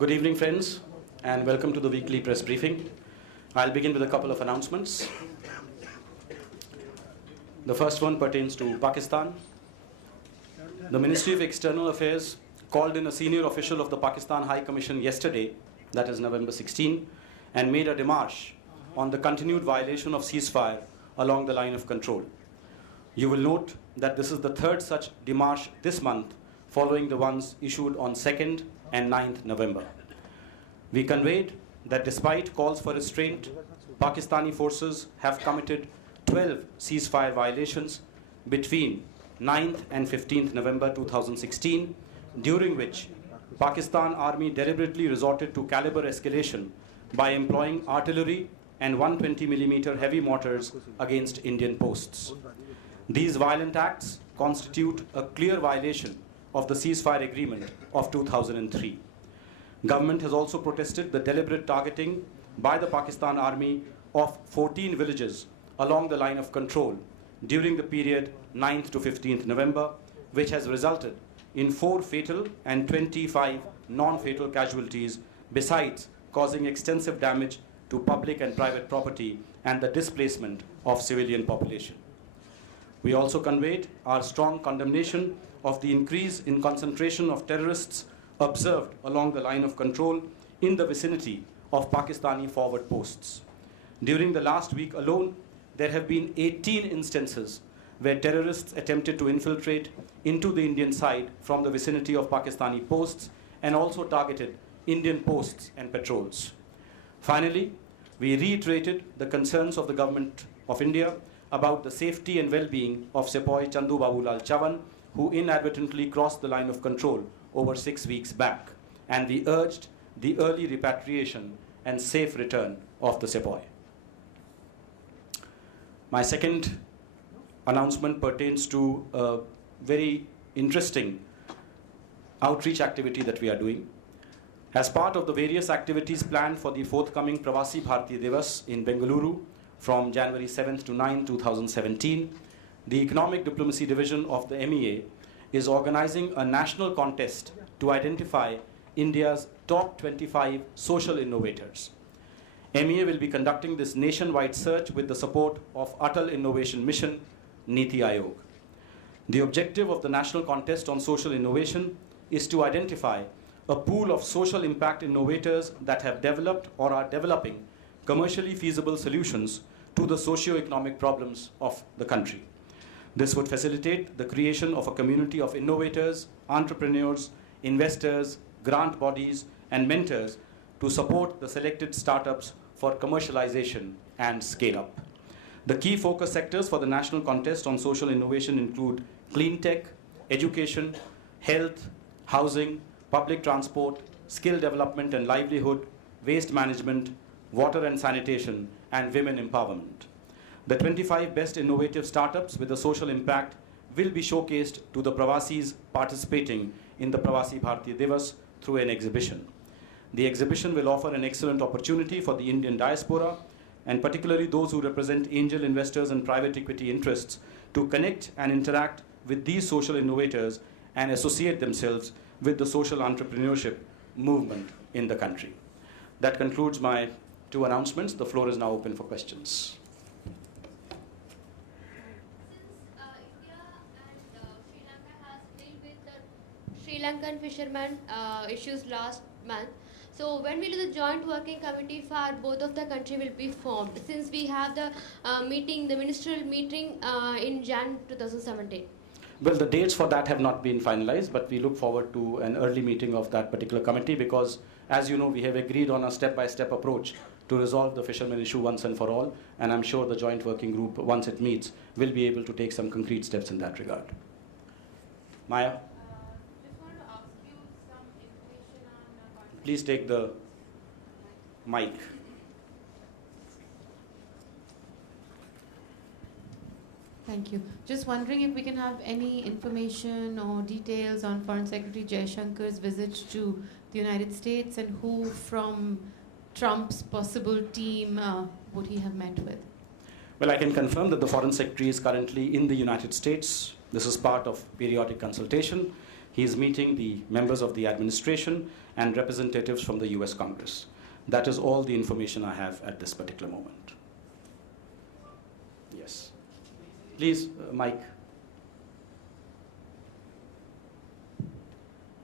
Good evening, friends, and welcome to the weekly press briefing. I'll begin with a couple of announcements. The first one pertains to Pakistan. The Ministry of External Affairs called in a senior official of the Pakistan High Commission yesterday, that is November 16, and made a démarche on the continued violation of ceasefire along the line of control. You will note that this is the third such démarche this month, following the ones issued on 2nd and 9th November. We conveyed that despite calls for restraint, Pakistani forces have committed 12 ceasefire violations between 9th and 15th November 2016, during which Pakistan Army deliberately resorted to caliber escalation by employing artillery and 120mm heavy mortars against Indian posts. These violent acts constitute a clear violation of the ceasefire agreement of 2003. Government has also protested the deliberate targeting by the Pakistan Army of 14 villages along the line of control during the period 9th to 15th November, which has resulted in 4 fatal and 25 non-fatal casualties, besides causing extensive damage to public and private property and the displacement of civilian population. We also conveyed our strong condemnation of the increase in concentration of terrorists observed along the line of control in the vicinity of Pakistani forward posts. During the last week alone, there have been 18 instances where terrorists attempted to infiltrate into the Indian side from the vicinity of Pakistani posts and also targeted Indian posts and patrols. Finally, we reiterated the concerns of the Government of India about the safety and well-being of Sepoy Chandu Babulal Chavan, who inadvertently crossed the line of control over 6 weeks back, and we urged the early repatriation and safe return of the Sepoy. My second announcement pertains to a very interesting outreach activity that we are doing. As part of the various activities planned for the forthcoming Pravasi Bharatiya Divas in Bengaluru from January 7th to 9th, 2017, the Economic Diplomacy Division of the MEA is organizing a national contest to identify India's top 25 social innovators. MEA will be conducting this nationwide search with the support of Atal Innovation Mission, Niti Aayog. The objective of the national contest on social innovation is to identify a pool of social impact innovators that have developed or are developing commercially feasible solutions to the socio-economic problems of the country. This would facilitate the creation of a community of innovators, entrepreneurs, investors, grant bodies, and mentors to support the selected startups for commercialization and scale-up. The key focus sectors for the national contest on social innovation include clean tech, education, health, housing, public transport, skill development and livelihood, waste management, water and sanitation, and women empowerment. The 25 best innovative startups with a social impact will be showcased to the Pravasis participating in the Pravasi Bharatiya Divas through an exhibition. The exhibition will offer an excellent opportunity for the Indian diaspora, and particularly those who represent angel investors and private equity interests, to connect and interact with these social innovators and associate themselves with the social entrepreneurship movement in the country. That concludes my 2 announcements. The floor is now open for questions. Sri Lankan fishermen issues last month. So when will the joint working committee for both of the country will be formed? Since we have the meeting, the ministerial meeting in Jan 2017. Well, the dates for that have not been finalized, but we look forward to an early meeting of that particular committee because, as you know, we have agreed on a step-by-step approach to resolve the fishermen issue once and for all, and I'm sure the joint working group, once it meets, will be able to take some concrete steps in that regard. Maya? Please take the mic. Thank you. Just wondering if we can have any information or details on Foreign Secretary Jaishankar's visit to the United States and who from Trump's possible team would he have met with? Well, I can confirm that the Foreign Secretary is currently in the United States. This is part of periodic consultation. he is meeting the members of the administration and representatives from the US Congress. That is all the information I have at this particular moment. Yes. Please, Mike.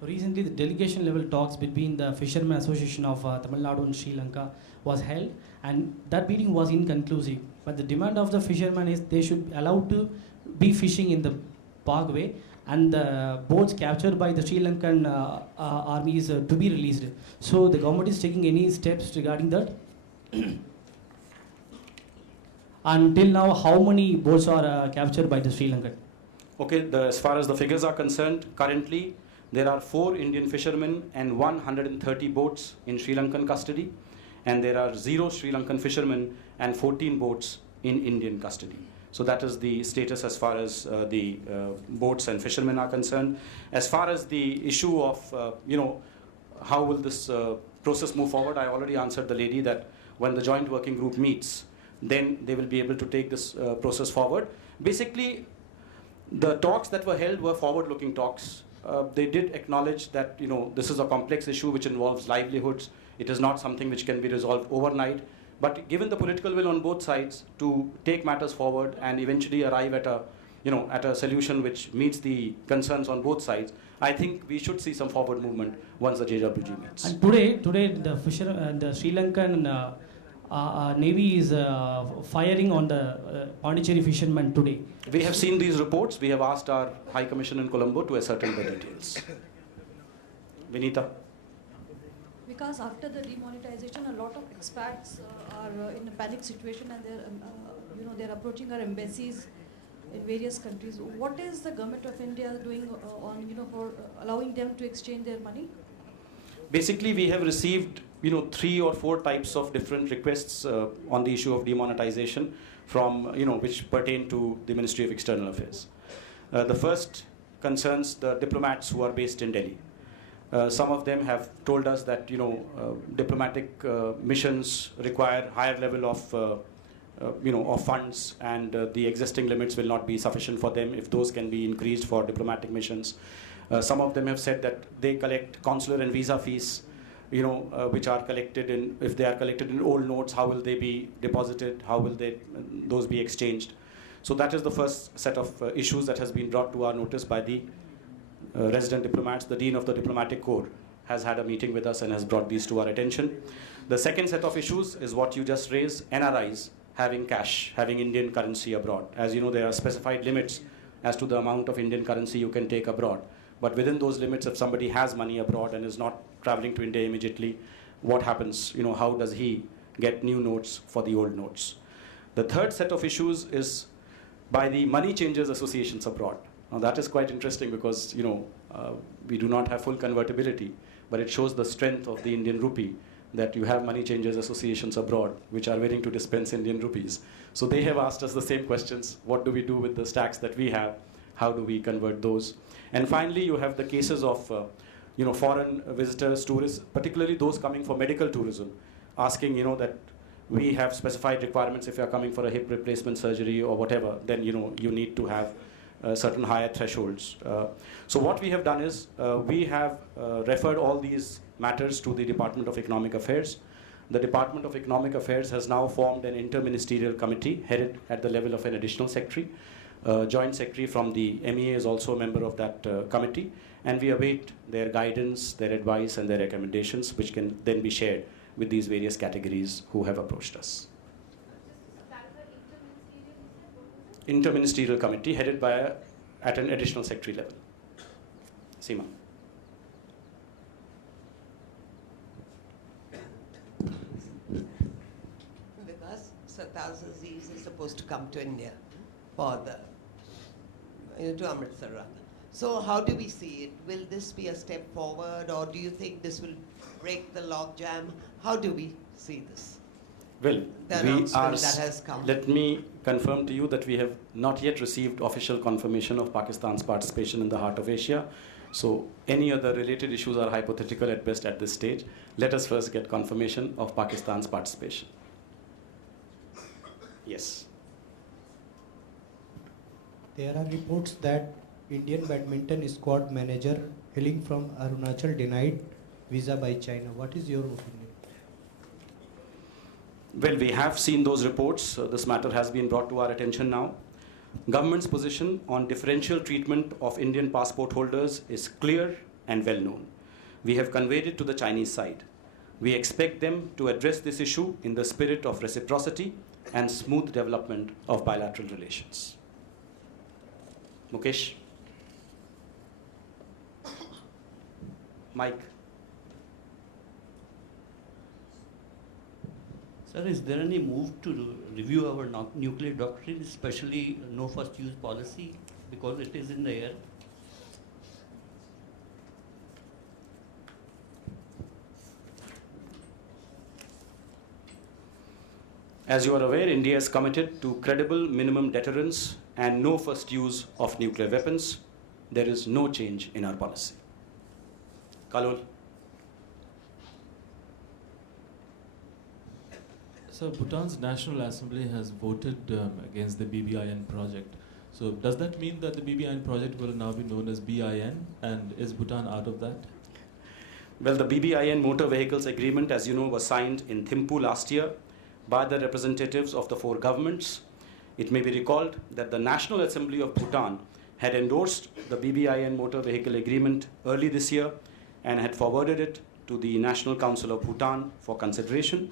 Recently, the delegation level talks between the Fishermen Association of Tamil Nadu and Sri Lanka was held, and that meeting was inconclusive. But the demand of the fishermen is they should be allowed to be fishing in the parkway, and the boats captured by the Sri Lankan army is to be released. So the government is taking any steps regarding that? Until now, how many boats are captured by the Sri Lankan? Okay, as far as the figures are concerned, currently there are 4 Indian fishermen and 130 boats in Sri Lankan custody, and there are 0 Sri Lankan fishermen and 14 boats in Indian custody. So that is the status as far as the boats and fishermen are concerned. As far as the issue of, how will this process move forward, I already answered the lady that when the joint working group meets, then they will be able to take this process forward. Basically, the talks that were held were forward-looking talks. They did acknowledge that this is a complex issue which involves livelihoods. It is not something which can be resolved overnight. But given the political will on both sides to take matters forward and eventually arrive at a solution which meets the concerns on both sides, I think we should see some forward movement once the JWG meets. And today the Sri Lankan Navy is firing on the Pondicherry fishermen today. We have seen these reports. We have asked our High Commission in Colombo to ascertain the details. Vinita. Because after the demonetization, a lot of expats are in a panic situation, and they're approaching our embassies in various countries. What is the government of India doing for allowing them to exchange their money? Basically, we have received 3 or 4 types of different requests on the issue of demonetization from which pertain to the Ministry of External Affairs. The first concerns the diplomats who are based in Delhi. Some of them have told us that diplomatic missions require higher level of funds, and the existing limits will not be sufficient for them if those can be increased for diplomatic missions. Some of them have said that they collect consular and visa fees, which are collected if they are collected in old notes, how will they be deposited? How will those be exchanged? So that is the first set of issues that has been brought to our notice by the resident diplomats. The Dean of the Diplomatic Corps has had a meeting with us and has brought these to our attention. The second set of issues is what you just raised, NRIs having cash, having Indian currency abroad. As you know, there are specified limits as to the amount of Indian currency you can take abroad. But within those limits, if somebody has money abroad and is not traveling to India immediately, what happens? How does he get new notes for the old notes? The third set of issues is by the money changers associations abroad. Now that is quite interesting because we do not have full convertibility, but it shows the strength of the Indian rupee that you have money changers associations abroad which are willing to dispense Indian rupees. So they have asked us the same questions. What do we do with the stacks that we have? How do we convert those? And finally, you have the cases of foreign visitors, tourists, particularly those coming for medical tourism, asking that we have specified requirements. If you are coming for a hip replacement surgery or whatever, then you need to have certain higher thresholds. So what we have done is we have referred all these matters to the Department of Economic Affairs. The Department of Economic Affairs has now formed an inter-ministerial committee headed at the level of an additional secretary. Joint secretary from the MEA is also a member of that committee, and we await their guidance, their advice, and their recommendations, which can then be shared with these various categories who have approached us. Interministerial committee headed by at an additional secretary level. Seema. Because Sartaj Aziz is supposed to come to India for to Amritsar rather. So how do we see it? Will this be a step forward, or do you think this will break the logjam? How do we see this? Well, the announcement that has come. Let me confirm to you that we have not yet received official confirmation of Pakistan's participation in the Heart of Asia. So any other related issues are hypothetical at best at this stage. Let us first get confirmation of Pakistan's participation. Yes. There are reports that Indian badminton squad manager hailing from Arunachal denied visa by China. What is your opinion? Well, we have seen those reports. This matter has been brought to our attention now. Government's position on differential treatment of Indian passport holders is clear and well known. We have conveyed it to the Chinese side. We expect them to address this issue in the spirit of reciprocity and smooth development of bilateral relations. Mukesh? Mike? Sir, is there any move to review our nuclear doctrine, especially no first use policy, because it is in the air? As you are aware, India is committed to credible minimum deterrence and no first use of nuclear weapons. There is no change in our policy. Kalol? So Bhutan's National Assembly has voted against the BBIN project. So does that mean that the BBIN project will now be known as BIN, and is Bhutan out of that? Well, the BBIN Motor Vehicles Agreement, as you know, was signed in Thimphu last year by the representatives of the four governments. It may be recalled that the National Assembly of Bhutan had endorsed the BBIN Motor Vehicle Agreement early this year and had forwarded it to the National Council of Bhutan for consideration.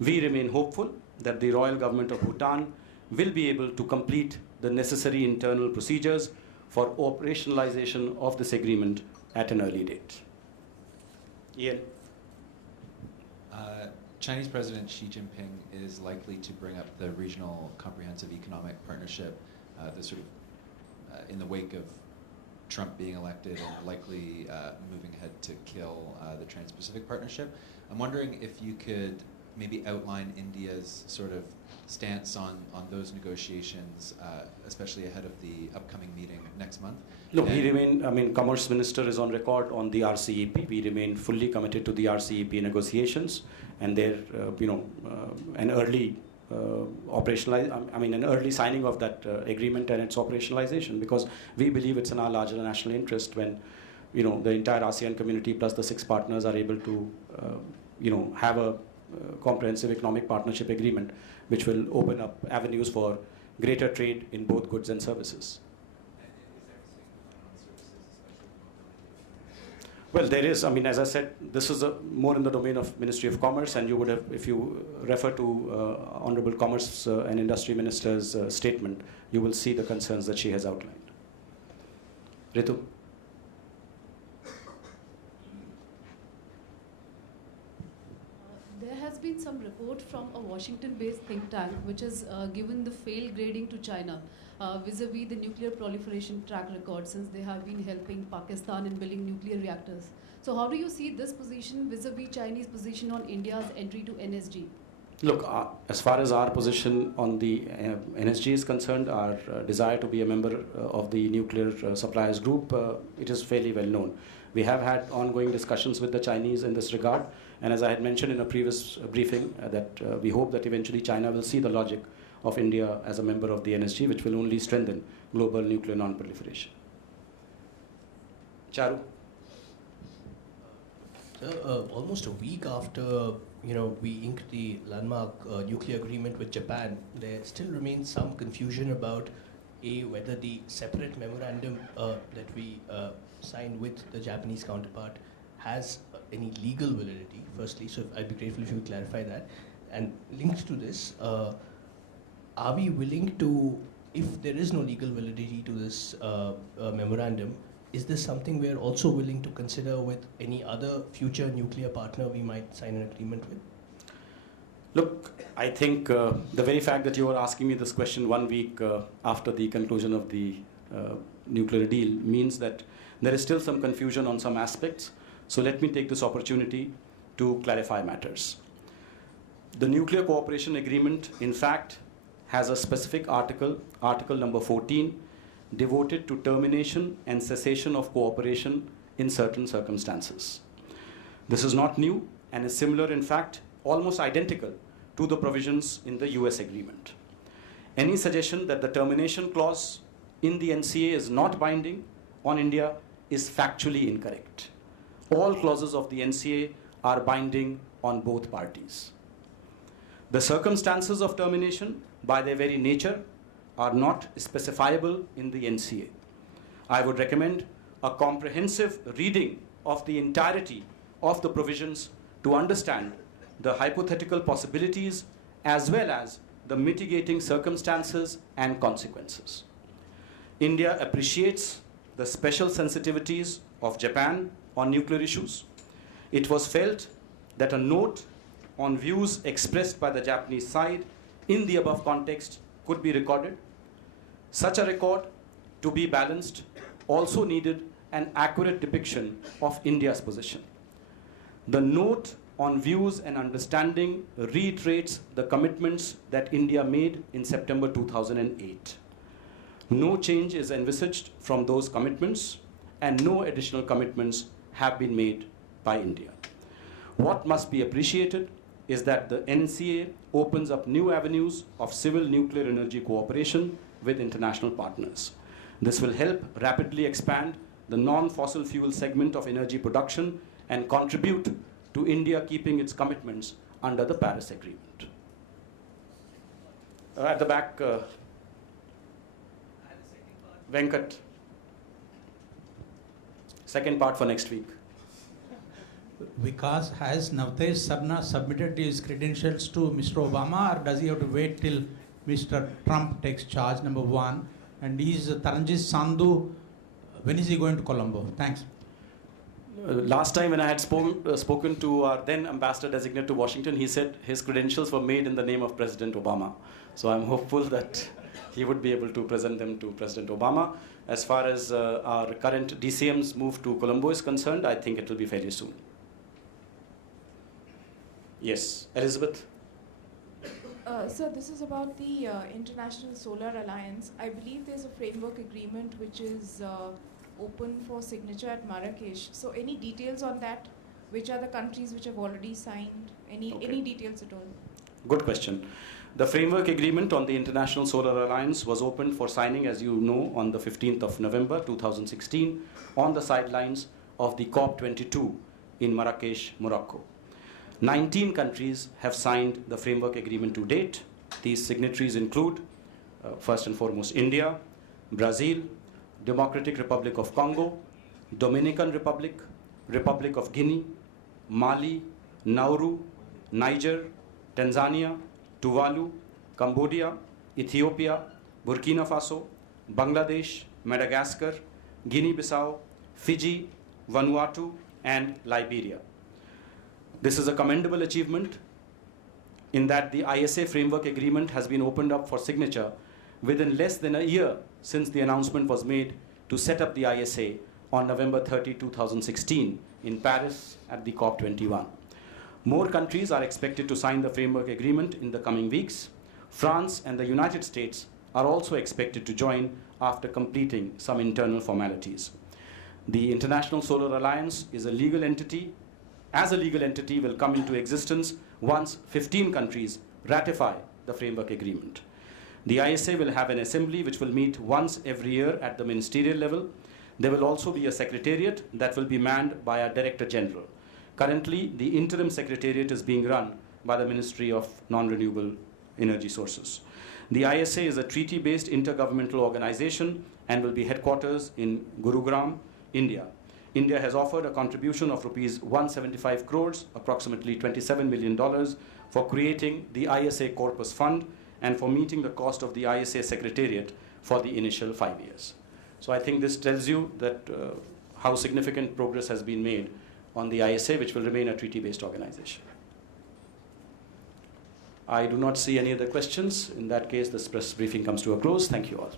We remain hopeful that the Royal Government of Bhutan will be able to complete the necessary internal procedures for operationalization of this agreement at an early date. Ian? Chinese President Xi Jinping is likely to bring up the regional comprehensive economic partnership, in the wake of Trump being elected and likely moving ahead to kill the Trans-Pacific Partnership. I'm wondering if you could maybe outline India's sort of stance on those negotiations, especially ahead of the upcoming meeting next month. Look, Commerce Minister is on record on the RCEP. We remain fully committed to the RCEP negotiations, and an early an early signing of that agreement and its operationalization, because we believe it's in our larger national interest when, the entire ASEAN community plus the 6 partners are able to, have a comprehensive economic partnership agreement, which will open up avenues for greater trade in both goods and services. Well, there is, as I said, this is more in the domain of Ministry of Commerce, and you would have, if you refer to Honorable Commerce and Industry Minister's statement, you will see the concerns that she has outlined. Ritu? There has been some report from a Washington-based think tank which has given the fail grading to China vis-a-vis the nuclear proliferation track record, since they have been helping Pakistan in building nuclear reactors. So how do you see this position vis-a-vis Chinese position on India's entry to NSG? Look, as far as our position on the NSG is concerned, our desire to be a member of the nuclear suppliers group, it is fairly well known. We have had ongoing discussions with the Chinese in this regard, and as I had mentioned in a previous briefing, that we hope that eventually China will see the logic of India as a member of the NSG, which will only strengthen global nuclear non-proliferation. Charu? Almost a week after we inked the landmark nuclear agreement with Japan, there still remains some confusion about whether the separate memorandum that we signed with the Japanese counterpart has any legal validity, firstly. So I'd be grateful if you would clarify that. And linked to this, are we willing to, if there is no legal validity to this memorandum, is this something we're also willing to consider with any other future nuclear partner we might sign an agreement with? Look, I think the very fact that you are asking me this question 1 week after the conclusion of the nuclear deal means that there is still some confusion on some aspects. So let me take this opportunity to clarify matters. The Nuclear Cooperation Agreement, in fact, has a specific article, Article number 14, devoted to termination and cessation of cooperation in certain circumstances. This is not new and is similar, in fact, almost identical to the provisions in the US agreement. Any suggestion that the termination clause in the NCA is not binding on India is factually incorrect. All clauses of the NCA are binding on both parties. The circumstances of termination, by their very nature, are not specifiable in the NCA. I would recommend a comprehensive reading of the entirety of the provisions to understand the hypothetical possibilities as well as the mitigating circumstances and consequences. India appreciates the special sensitivities of Japan on nuclear issues. It was felt that a note on views expressed by the Japanese side in the above context could be recorded. Such a record, to be balanced, also needed an accurate depiction of India's position. The note on views and understanding reiterates the commitments that India made in September 2008. No change is envisaged from those commitments, and no additional commitments have been made by India. What must be appreciated is that the NCA opens up new avenues of civil nuclear energy cooperation with international partners. This will help rapidly expand the non-fossil fuel segment of energy production and contribute to India keeping its commitments under the Paris Agreement. At the back, Venkat. Second part for next week. Vikas, has Navtesh Sarna submitted his credentials to Mr. Obama, or does he have to wait till Mr. Trump takes charge, number one? And is Taranjit Sandhu, when is he going to Colombo? Thanks. Last time when I had spoken to our then ambassador designate to Washington, he said his credentials were made in the name of President Obama. So I'm hopeful that he would be able to present them to President Obama. As far as our current DCM's move to Colombo is concerned, I think it will be fairly soon. Yes, Elizabeth? Sir, this is about the International Solar Alliance. I believe there's a framework agreement which is open for signature at Marrakesh. So any details on that? Which are the countries which have already signed? Any details at all? Good question. The framework agreement on the International Solar Alliance was opened for signing, as you know, on the 15th of November 2016 on the sidelines of the COP22 in Marrakesh, Morocco. 19 countries have signed the framework agreement to date. These signatories include, first and foremost, India, Brazil, Democratic Republic of Congo, Dominican Republic, Republic of Guinea, Mali, Nauru, Niger, Tanzania, Tuvalu, Cambodia, Ethiopia, Burkina Faso, Bangladesh, Madagascar, Guinea-Bissau, Fiji, Vanuatu, and Liberia. This is a commendable achievement in that the ISA framework agreement has been opened up for signature within less than a year since the announcement was made to set up the ISA on November 30, 2016 in Paris at the COP21. More countries are expected to sign the framework agreement in the coming weeks. France and the United States are also expected to join after completing some internal formalities. The International Solar Alliance is a legal entity. As a legal entity will come into existence once 15 countries ratify the framework agreement. The ISA will have an assembly which will meet once every year at the ministerial level. There will also be a secretariat that will be manned by a Director General. Currently, the interim secretariat is being run by the Ministry of Non-Renewable Energy Sources. The ISA is a treaty-based intergovernmental organization and will be headquarters in Gurugram, India. India has offered a contribution of rupees 175 crores, approximately $27 million, for creating the ISA Corpus Fund and for meeting the cost of the ISA Secretariat for the initial 5 years. So I think this tells you that how significant progress has been made on the ISA, which will remain a treaty-based organization. I do not see any other questions. In that case, this press briefing comes to a close. Thank you all.